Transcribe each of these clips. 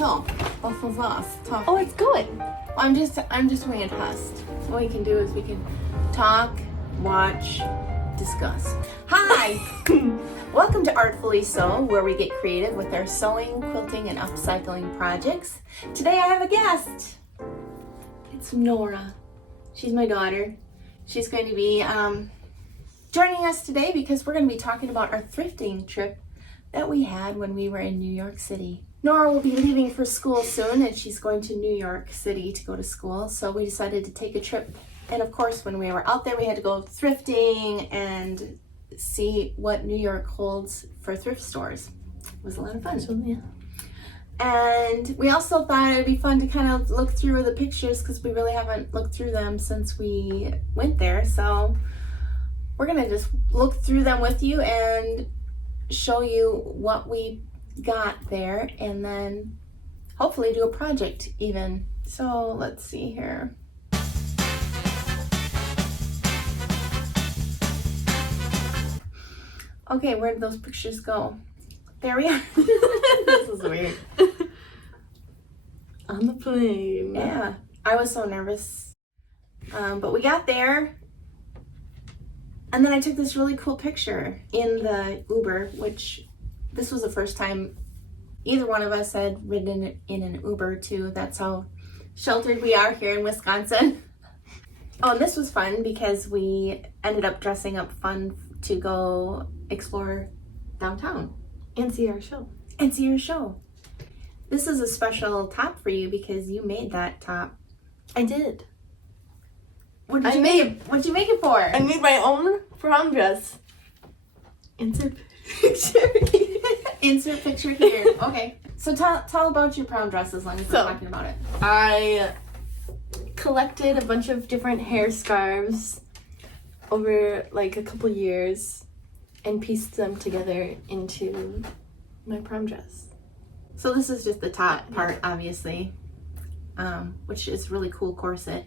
So, both of us talk. Oh, it's going. Well, I'm just doing a test. What we can do is we can talk, watch, discuss. Hi! Welcome to Artfully Sew, where we get creative with our sewing, quilting, and upcycling projects. Today I have a guest. It's Nora. She's my daughter. She's going to be joining us today because we're going to be talking about our thrifting trip that we had when we were in New York City. Nora will be leaving for school soon, and she's going to New York City to go to school, so we decided to take a trip. And of course, when we were out there, we had to go thrifting and see what New York holds for thrift stores. It was a lot of fun. Absolutely, yeah. And we also thought it would be fun to kind of look through the pictures because we really haven't looked through them since we went there. So we're going to just look through them with you and show you what we got there, and then hopefully do a project even. So let's see here. Okay, where did those pictures go? There we are. This is weird. On the plane. Yeah, I was so nervous. But we got there, and then I took this really cool picture in the Uber, which this was the first time either one of us had ridden in an Uber too. That's how sheltered we are here in Wisconsin. Oh, and this was fun because we ended up dressing up fun to go explore downtown. And see our show. And see your show. This is a special top for you because you made that top. I did. What'd you make it for? I made my own prom dress. Insert picture. Insert picture here. Okay. So tell about your prom dress as long as we're talking about it. I collected a bunch of different hair scarves over like a couple years and pieced them together into my prom dress. So this is just the top part, obviously, which is really cool corset.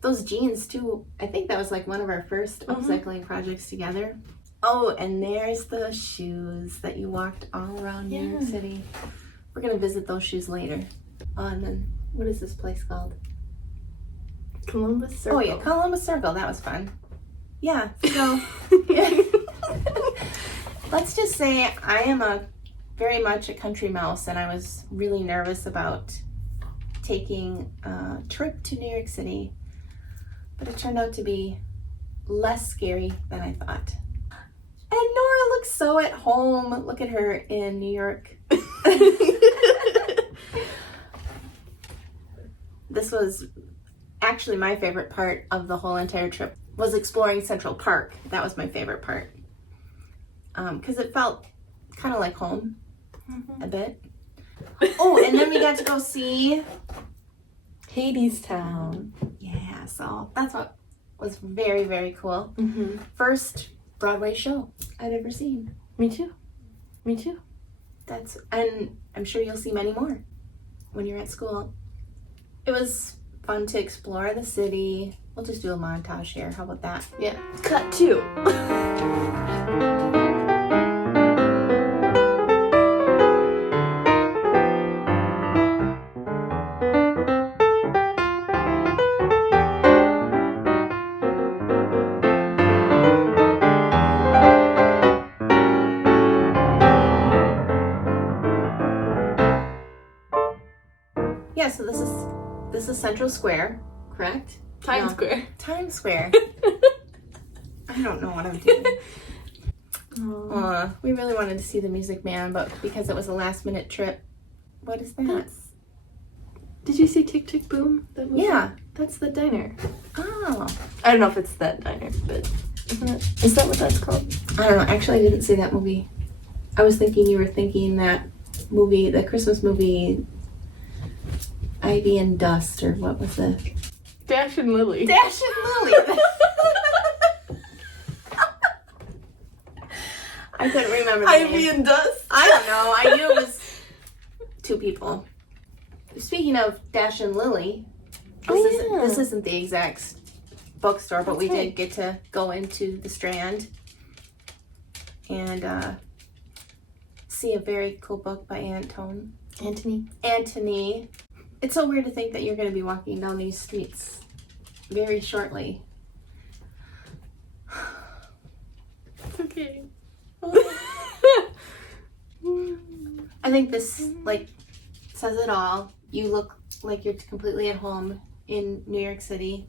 Those jeans too, I think that was like one of our first upcycling projects together. Oh, and there's the shoes that you walked all around New York City. We're gonna visit those shoes later. Oh, and then what is this place called? Columbus Circle. Oh yeah, Columbus Circle. That was fun. Yeah. So yeah. Let's just say I am very much a country mouse, and I was really nervous about taking a trip to New York City, but it turned out to be less scary than I thought. And Nora looks so at home. Look at her in New York. This was actually my favorite part of the whole entire trip, was exploring Central Park. That was my favorite part. Because it felt kind of like home a bit. Oh, and then we got to go see Hadestown. Yeah, so that's what was very, very cool. First Broadway show I'd ever seen. Me too. Me too. And I'm sure you'll see many more when you're at school. It was fun to explore the city. We'll just do a montage here. How about that? Yeah. Cut 2. Yeah, so this is Central Square, correct? Times Square. Times Square. I don't know what I'm doing. We really wanted to see the Music Man, but because it was a last minute trip. What is that? Did you see Tick Tick Boom? Yeah. That's the diner. Oh. I don't know if it's that diner, but is that what that's called? I don't know. Actually, I didn't see that movie. I was thinking you were thinking that movie, the Christmas movie, Ivy and Dust, or what was it? Dash and Lily. Dash and Lily. I couldn't remember the Ivy name. and Dust? I don't know. I knew it was two people. Speaking of Dash and Lily, this isn't the exact bookstore, but we did get to go into the Strand and see a very cool book by Antone. Antony. It's so weird to think that you're going to be walking down these streets very shortly. It's okay. I think this, like, says it all. You look like you're completely at home in New York City.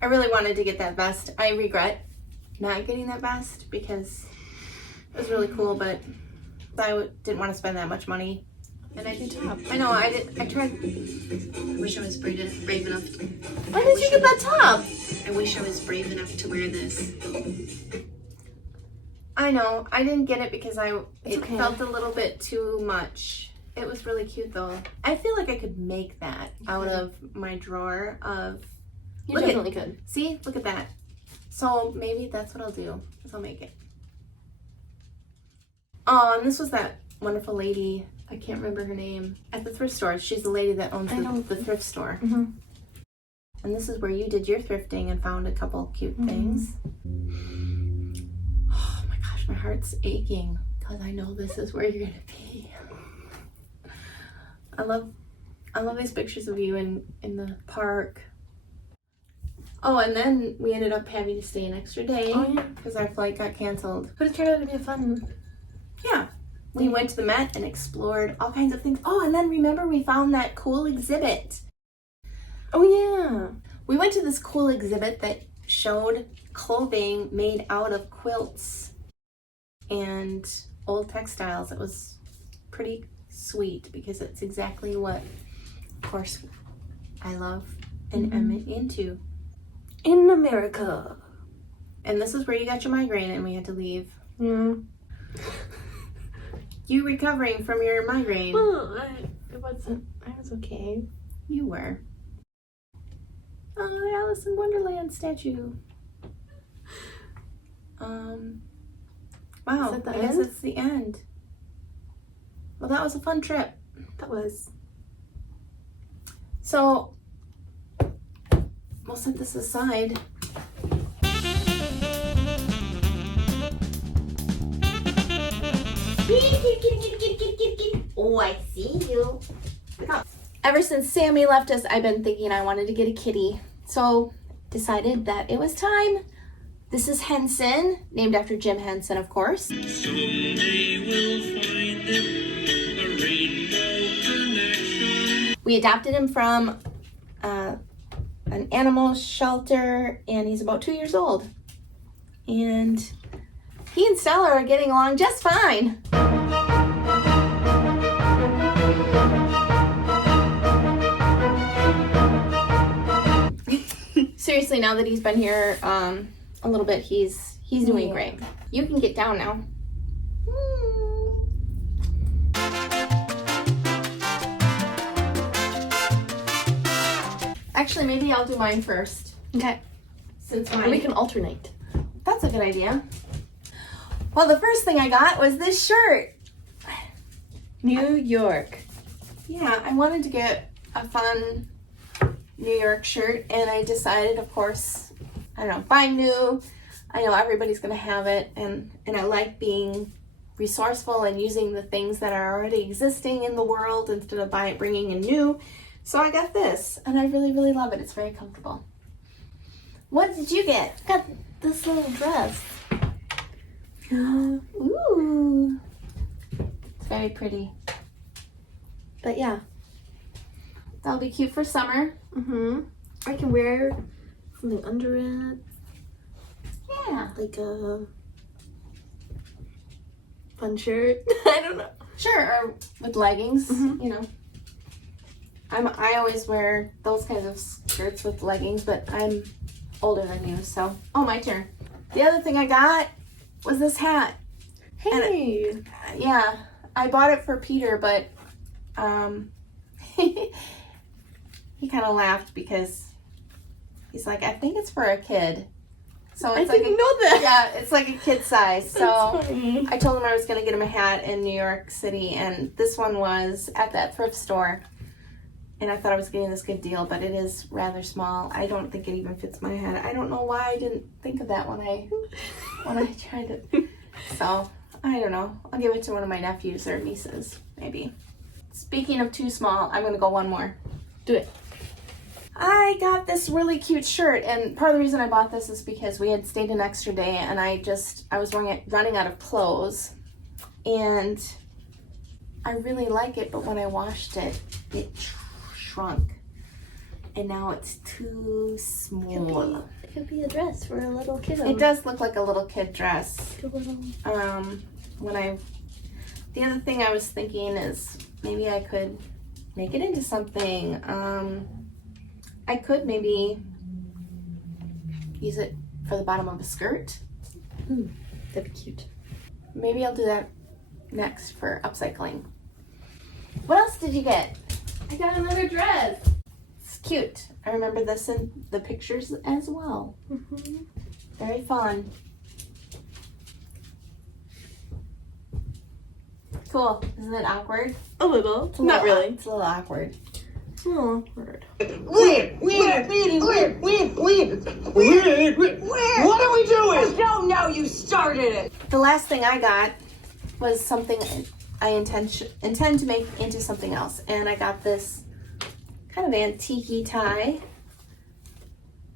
I really wanted to get that vest. I regret not getting that vest because it was really cool, but I didn't want to spend that much money. And I do top. I know, I tried. I wish I was brave enough. Why did you get that top? I wish I was brave enough to wear this. I know, I didn't get it because It's it okay. felt a little bit too much. It was really cute though. I feel like I could make that out of my drawer of. You Look at- definitely could. See, look at that. So maybe that's what I'll do. Is I'll make it. Oh, and this was that wonderful lady. I can't remember her name at the thrift store. She's the lady that owns the thrift store. Mm-hmm. And this is where you did your thrifting and found a couple cute things. Oh my gosh, my heart's aching because I know this is where you're gonna be. I love these pictures of you in the park. Oh, and then we ended up having to stay an extra day because our flight got canceled. But it turned out to be a fun. Yeah. We went to the Met and explored all kinds of things. Oh, and then remember we found that cool exhibit. Oh yeah. We went to this cool exhibit that showed clothing made out of quilts and old textiles. It was pretty sweet because it's exactly what, of course, I love and am into. In America. And this is where you got your migraine and we had to leave. Yeah. You recovering from your migraine. Well, I was okay. You were. Oh, the Alice in Wonderland statue. Wow, Is that the I guess end? it's the end. Well, that was a fun trip. That was. So, we'll set this aside. Oh, I see you. Ever since Sammy left us, I've been thinking I wanted to get a kitty. So, decided that it was time. This is Henson, named after Jim Henson, of course. Someday we'll find it, a rainbow connection. We adopted him from an animal shelter, and he's about 2 years old. And he and Stella are getting along just fine. Seriously, now that he's been here a little bit, he's doing great. You can get down now. Actually, maybe I'll do mine first. Okay. Since We mine. can alternate. That's a good idea. Well, the first thing I got was this shirt. New York. Yeah, I wanted to get a fun New York shirt, and I decided, of course, I don't know, buy new. I know everybody's gonna have it, and I like being resourceful and using the things that are already existing in the world instead of bringing in new. So I got this, and I really, really love it. It's very comfortable. What did you get? I got this little dress. Ooh, it's very pretty. But yeah. That'll be cute for summer. I can wear something under it, Yeah. like a fun shirt. I don't know. Sure, or with leggings, you know. I always wear those kinds of skirts with leggings, but I'm older than you, so. Oh, my turn. The other thing I got was this hat. Hey. Yeah, I bought it for Peter, but he kind of laughed because he's like, I think it's for a kid. So it's I didn't know that. Yeah, it's like a kid size. So That's funny. I told him I was going to get him a hat in New York City, and this one was at that thrift store. And I thought I was getting this good deal, but it is rather small. I don't think it even fits my head. I don't know why I didn't think of that when I tried it. So I don't know. I'll give it to one of my nephews or nieces, maybe. Speaking of too small, I'm going to go one more. Do it. I got this really cute shirt, and part of the reason I bought this is because we had stayed an extra day, and I was running out of clothes, and I really like it, but when I washed it, it shrunk, and now it's too small. It could be a dress for a little kid. It does look like a little kid dress. A little... The other thing I was thinking is maybe I could make it into something. I could maybe use it for the bottom of a skirt. That'd be cute. Maybe I'll do that next for upcycling. What else did you get? I got another dress. It's cute. I remember this in the pictures as well. Mm-hmm. Very fun. Cool. Isn't it awkward? A little. It's a Not little- really. It's a little awkward. Oh, word. Weird. What are we doing? I don't know. You started it. The last thing I got was something I intend to make into something else, and I got this kind of antique-y tie.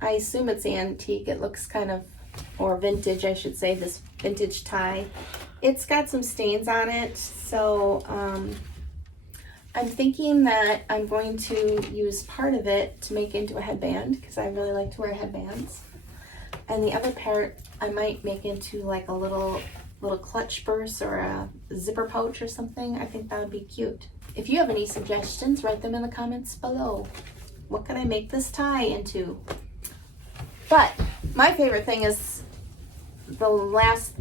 I assume it's antique. It looks kind of, or vintage, I should say, this vintage tie. It's got some stains on it, so I'm thinking that I'm going to use part of it to make into a headband, because I really like to wear headbands. And the other part I might make into like a little clutch purse or a zipper pouch or something. I think that would be cute. If you have any suggestions, write them in the comments below. What can I make this tie into? But my favorite thing is the last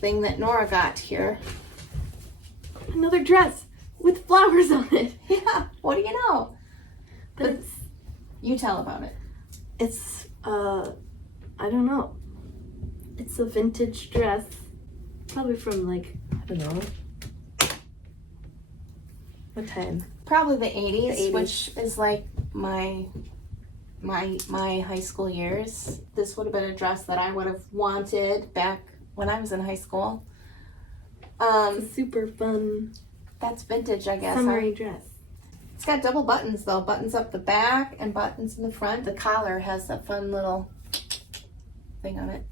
thing that Nora got here. Another dress with flowers on it. Yeah, what do you know? But You tell about it. it's I don't know. It's a vintage dress. Probably from like, I don't know. What time? Probably the 80s, The 80s. which is like my high school years. This would have been a dress that I would have wanted back when I was in high school. It's a super fun That's vintage, I guess. Huh? summery dress. It's got double buttons though, buttons up the back and buttons in the front. The collar has a fun little thing on it.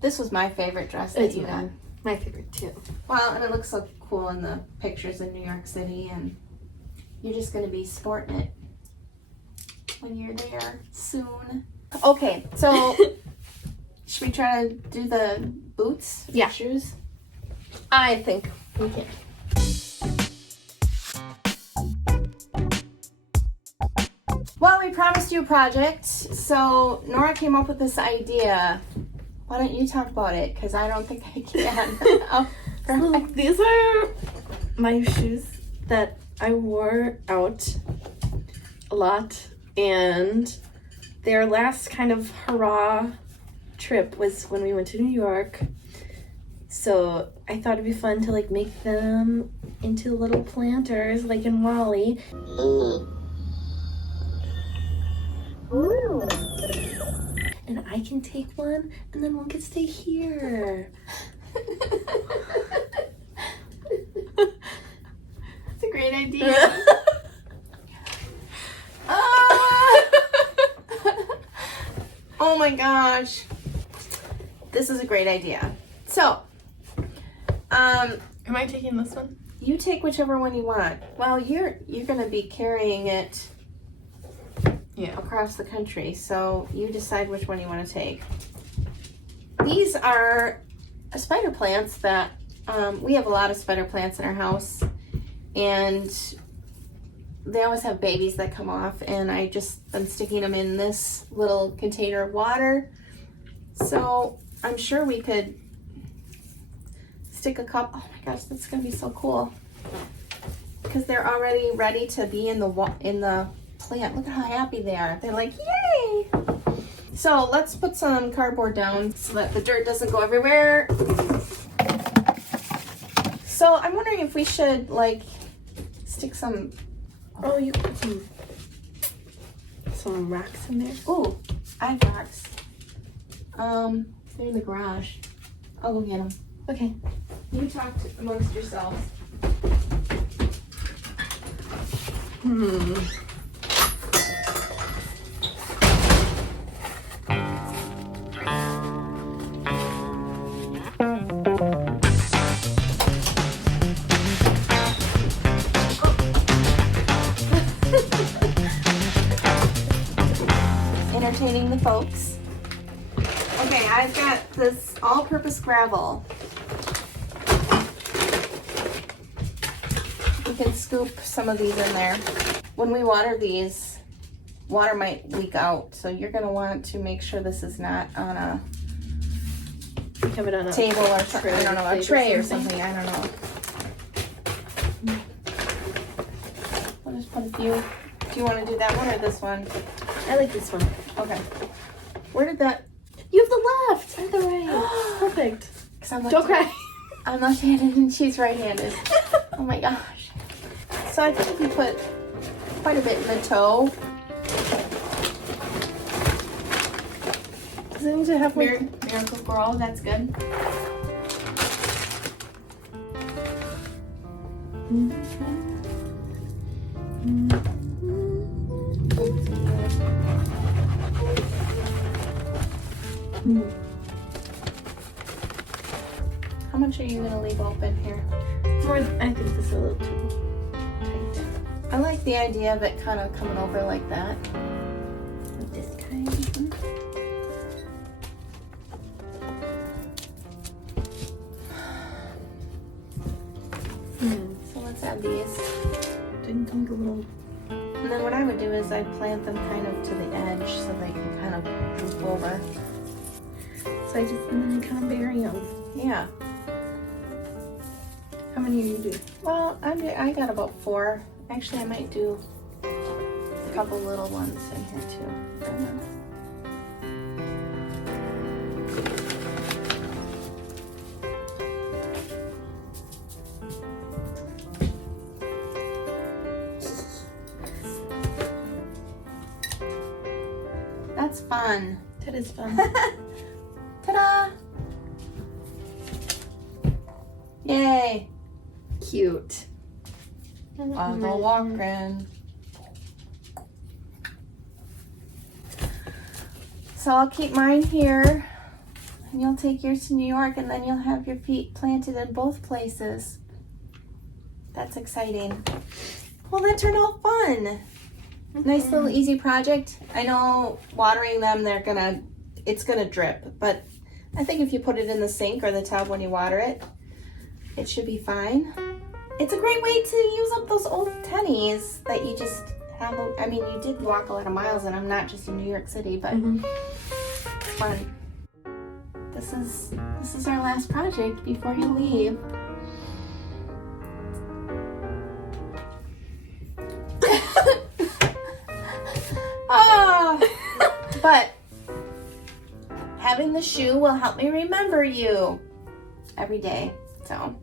This was my favorite dress that It's you got. mine. My favorite too. Well, and it looks so cool in the pictures in New York City, and you're just going to be sporting it when you're there soon. Okay, so should we try to do the boots? Yeah. Shoes? I think we can. Well, we promised you a project, so Nora came up with this idea. Why don't you talk about it? Because I don't think I can. Oh, So these are my shoes that I wore out a lot, and their last kind of hurrah trip was when we went to New York. So I thought it'd be fun to like make them into little planters like in Wally. And I can take one, and then one can stay here. That's a great idea. Oh my gosh. This is a great idea. So, Am I taking this one? you take whichever one you want. Well, you're gonna be carrying it Yeah. across the country, so you decide which one you want to take. These are spider plants that we have a lot of spider plants in our house, and they always have babies that come off, and I'm sticking them in this little container of water. So I'm sure we could stick a couple. Oh my gosh, that's gonna be so cool. Because they're already ready to be in the plant. Look at how happy they are. They're like, yay! So let's put some cardboard down so that the dirt doesn't go everywhere. So I'm wondering if we should like stick some. Oh, you put some racks in there. Ooh, I have rocks. They're in the garage. I'll go get them. Okay. You talk amongst yourselves. Entertaining the folks. Okay, I've got this all-purpose gravel. We can scoop some of these in there. When we water these, water might leak out, so you're going to want to make sure this is not on a Have it on a table or tray, I don't know, a tray or something. I don't know. I'll just put a few. Do you want to do that one or this one? I like this one. Okay. Where did that? You have the left. I have the right. Perfect. 'Cause I'm Don't cry. I'm left-handed and she's right-handed. Oh my gosh. So I think if you put quite a bit in the toe. Does it need to have like... Miracle Grow, that's good. How much are you going to leave open here? More, I think this is a little too tight. I like the idea of it kind of coming over like that. Like this kind. So let's add these. Didn't think a little... And then what I would do is I'd plant them kind of to the edge so they can kind of move over. So I just, and then I kind of bury them. Yeah. How many are you doing? Well, I got about 4. Actually, I might do a couple little ones in here too. I don't know. That's fun. That is fun. Ta-da! Yay! Cute. On the walking. So I'll keep mine here, and you'll take yours to New York, and then you'll have your feet planted in both places. That's exciting. Well, that turned out fun. Nice little easy project. I know watering them, it's gonna drip, but I think if you put it in the sink or the tub when you water it, it should be fine. It's a great way to use up those old tennies that you just have. I mean, you did walk a lot of miles in them, not just in New York City, but it's fun. This is our last project before you leave. But having the shoe will help me remember you every day. So,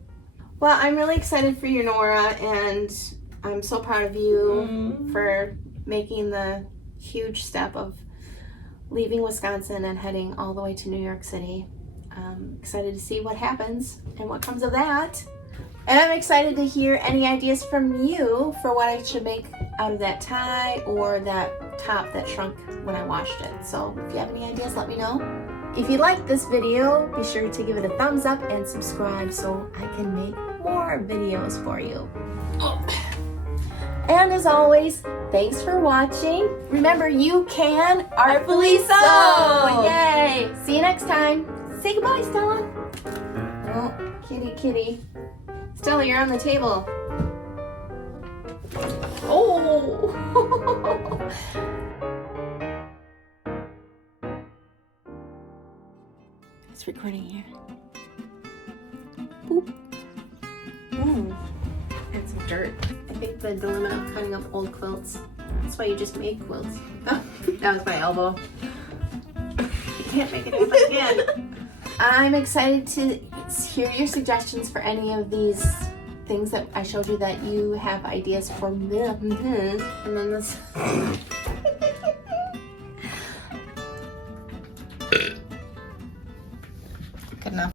well, I'm really excited for you, Nora, and I'm so proud of you for making the huge step of leaving Wisconsin and heading all the way to New York City. I'm excited to see what happens and what comes of that. And I'm excited to hear any ideas from you for what I should make out of that tie or that top that shrunk when I washed it. So if you have any ideas, let me know. If you liked this video, be sure to give it a thumbs up and subscribe so I can make more videos for you. And as always, thanks for watching. Remember, you can artfully sew! Yay! See you next time. Say goodbye, Stella. Oh, kitty. Stella, you're on the table. Oh! It's recording here. Boop. And some dirt. I think the dilemma of cutting up old quilts. That's why you just make quilts. Oh, that was my elbow. You can't make it happen again. I'm excited to hear your suggestions for any of these things that I showed you that you have ideas for. And then this.